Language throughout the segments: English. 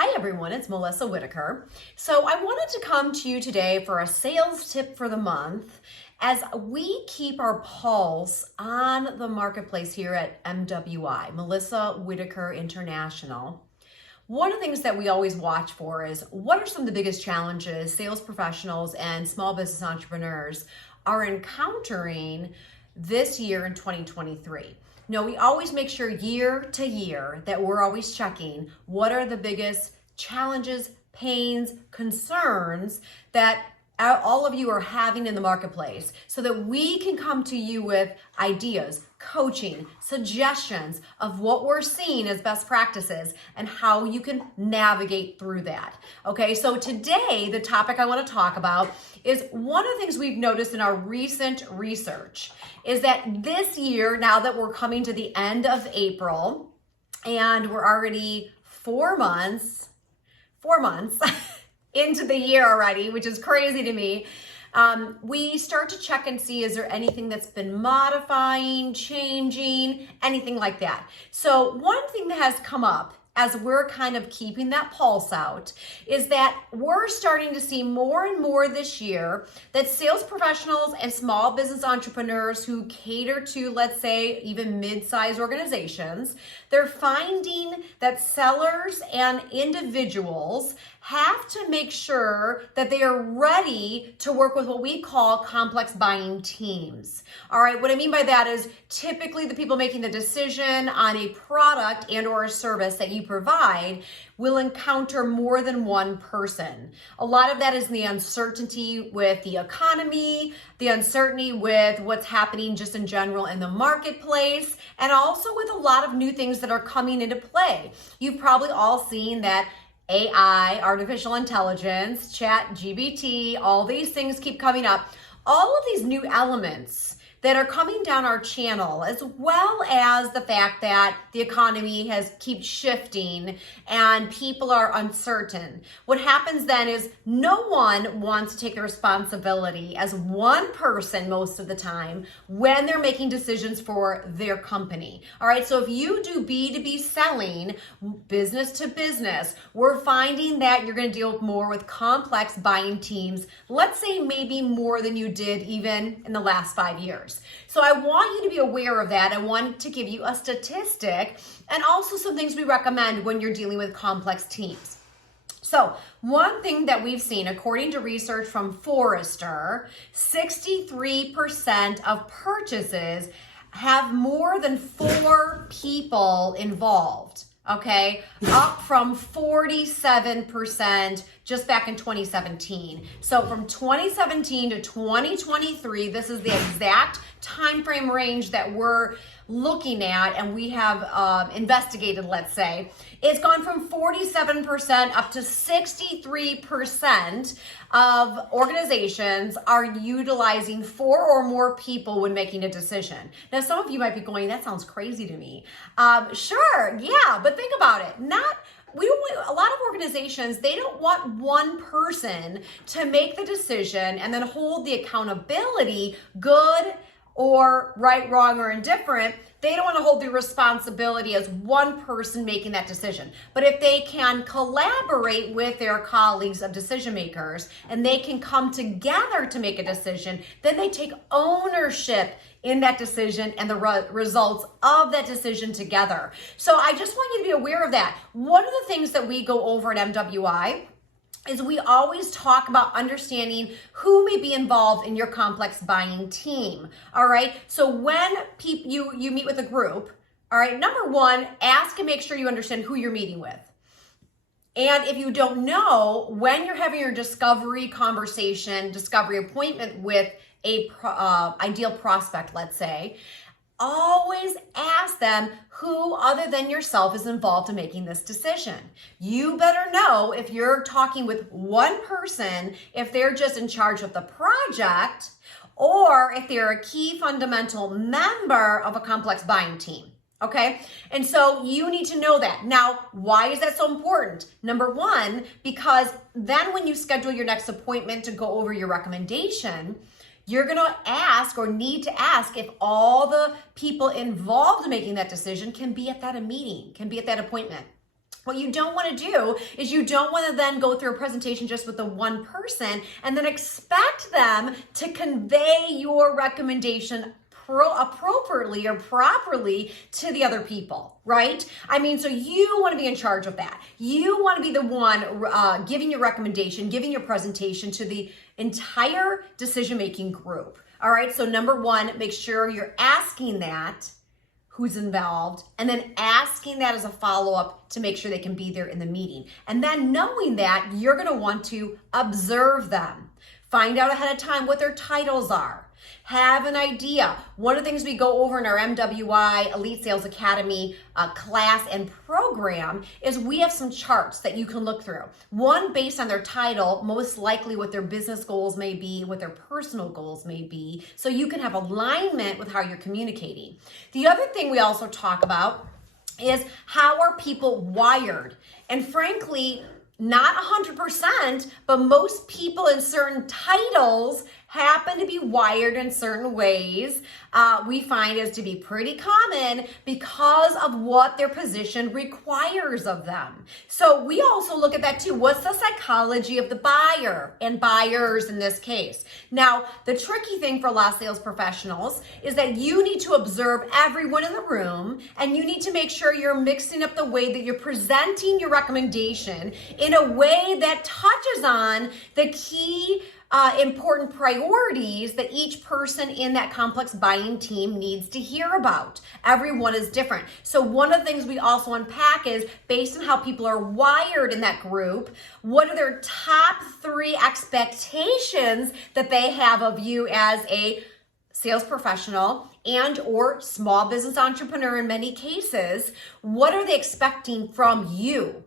Hi everyone, it's Melissa Whitaker. So I wanted to come to you today for a sales tip for the month as we keep our pulse on the marketplace here at MWI, Melissa Whitaker International. One of the things that we always watch for is what are some of the biggest challenges sales professionals and small business entrepreneurs are encountering this year in 2023. We always make sure year to year that we're always checking what are the biggest challenges, pains, concerns that all of you are having in the marketplace so that we can come to you with ideas, coaching, suggestions of what we're seeing as best practices and how you can navigate through that. Okay, so today the topic I want to talk about is one of the things we've noticed in our recent research is that this year, now that we're coming to the end of April and we're already 4 months into the year already, which is crazy to me. We start to check and see, is there anything that's been modifying, changing, anything like that. So one thing that has come up as we're kind of keeping that pulse out is that we're starting to see more and more this year that sales professionals and small business entrepreneurs who cater to, let's say, even mid-sized organizations, they're finding that sellers and individuals have to make sure that they are ready to work with what we call complex buying teams. All right, what I mean by that is typically the people making the decision on a product and or a service that you provide will encounter more than one person. A lot of that is the uncertainty with the economy, the uncertainty with what's happening just in general in the marketplace, and also with a lot of new things that are coming into play. You've probably all seen that AI, artificial intelligence, ChatGPT, all these things keep coming up. All of these new elements that are coming down our channel, as well as the fact that the economy keeps shifting and people are uncertain. What happens then is no one wants to take the responsibility as one person most of the time when they're making decisions for their company. All right, so if you do B2B selling, business to business, we're finding that you're going to deal more with complex buying teams, let's say maybe more than you did even in the last 5 years. So I want you to be aware of that. I want to give you a statistic and also some things we recommend when you're dealing with complex teams. So one thing that we've seen, according to research from Forrester, 63% of purchases have more than 4 people involved. Okay, up from 47% just back in 2017. So from 2017 to 2023, this is the exact time frame range that we're looking at and we have investigated, let's say. It's gone from 47% up to 63% of organizations are utilizing 4 or more people when making a decision. Now, some of you might be going, that sounds crazy to me. Sure, yeah, but think about it. A lot of organizations, they don't want one person to make the decision and then hold the accountability, good or right, wrong, or indifferent. They don't want to hold the responsibility as one person making that decision. But if they can collaborate with their colleagues of decision makers and they can come together to make a decision, then they take ownership in that decision and the results of that decision together. So I just want you to be aware of that. One of the things that we go over at MWI is we always talk about understanding who may be involved in your complex buying team. All right. So when you meet with a group, all right, number one, ask and make sure you understand who you're meeting with. And if you don't know, when you're having your discovery appointment with a ideal prospect, let's say, always ask them who other than yourself is involved in making this decision. You better know if you're talking with one person, if they're just in charge of the project, or if they're a key fundamental member of a complex buying team. Okay, and so you need to know that. Now, why is that so important? Number one, because then when you schedule your next appointment to go over your recommendation, you're going to ask or need to ask if all the people involved in making that decision can be at that meeting, can be at that appointment. What you don't want to do is you don't want to then go through a presentation just with the one person and then expect them to convey your recommendation appropriately or properly to the other people, right? I mean, so you want to be in charge of that. You want to be the one giving your recommendation, giving your presentation to the entire decision-making group. All right, so number one, make sure you're asking that, who's involved, and then asking that as a follow-up to make sure they can be there in the meeting. And then knowing that, you're gonna want to observe them. Find out ahead of time what their titles are. Have an idea. One of the things we go over in our MWI Elite Sales Academy class and program is we have some charts that you can look through. One based on their title, most likely what their business goals may be, what their personal goals may be, so you can have alignment with how you're communicating. The other thing we also talk about is how are people wired? And frankly, not 100%, but most people in certain titles happen to be wired in certain ways. We find is to be pretty common because of what their position requires of them. So we also look at that too. What's the psychology of the buyer and buyers in this case? Now, the tricky thing for a lot of sales professionals is that you need to observe everyone in the room and you need to make sure you're mixing up the way that you're presenting your recommendation in a way that touches on the key important priorities that each person in that complex buying team needs to hear about. Everyone is different. So one of the things we also unpack is based on how people are wired in that group, what are their top 3 expectations that they have of you as a sales professional and or small business entrepreneur in many cases. What are they expecting from you?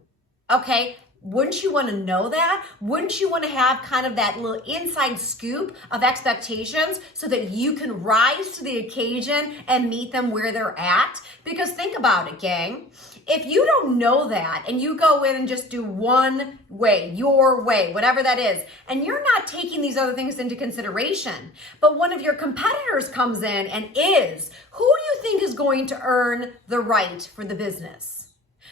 Okay. Wouldn't you want to know that? Wouldn't you want to have kind of that little inside scoop of expectations so that you can rise to the occasion and meet them where they're at? Because think about it, gang. If you don't know that and you go in and just do one way, your way, whatever that is, and you're not taking these other things into consideration, but one of your competitors comes in and is, who do you think is going to earn the right for the business?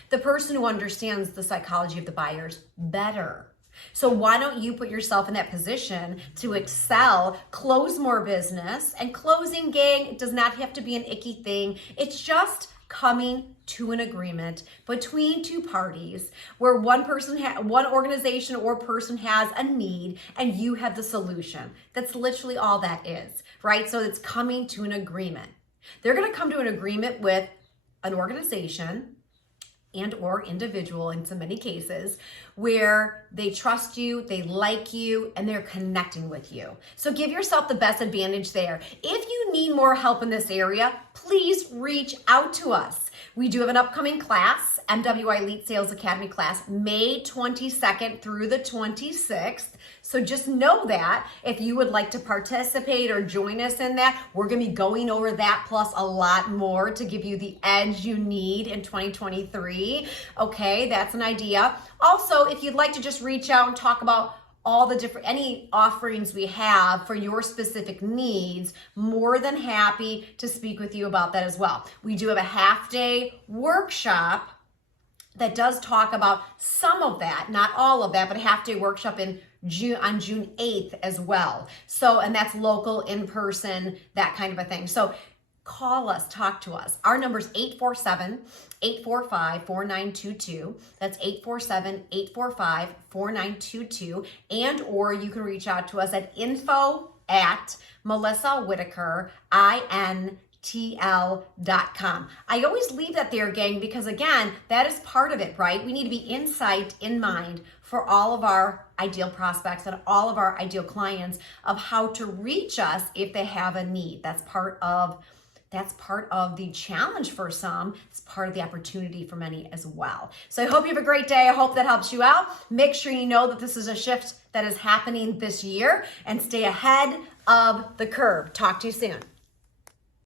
The person who understands the psychology of the buyers better. So why don't you put yourself in that position to excel, close more business, and closing, gang, it does not have to be an icky thing. It's just coming to an agreement between 2 parties where one organization or person has a need and you have the solution. That's literally all that is, right? So it's coming to an agreement. They're going to come to an agreement with an organization and or individual in so many cases where they trust you, they like you, and they're connecting with you. So give yourself the best advantage there. If you need more help in this area, please reach out to us. We do have an upcoming class, MWI Elite Sales Academy class, May 22nd through the 26th. So just know that if you would like to participate or join us in that, we're going to be going over that plus a lot more to give you the edge you need in 2023. Okay, that's an idea. Also, if you'd like to just reach out and talk about all the different, any offerings we have for your specific needs, more than happy to speak with you about that as well. We do have a half-day workshop that does talk about some of that, not all of that, but a half-day workshop on June 8th as well. So, and that's local, in person, that kind of a thing. So call us, talk to us. Our number is 847-845-4922. That's 847-845-4922. And or you can reach out to us at info@melissawhitaker.com. I always leave that there, gang, because again, that is part of it, right? We need to be insight in mind for all of our ideal prospects and all of our ideal clients of how to reach us if they have a need. That's part of the challenge for some. It's part of the opportunity for many as well. So I hope you have a great day. I hope that helps you out. Make sure you know that this is a shift that is happening this year and stay ahead of the curve. Talk to you soon.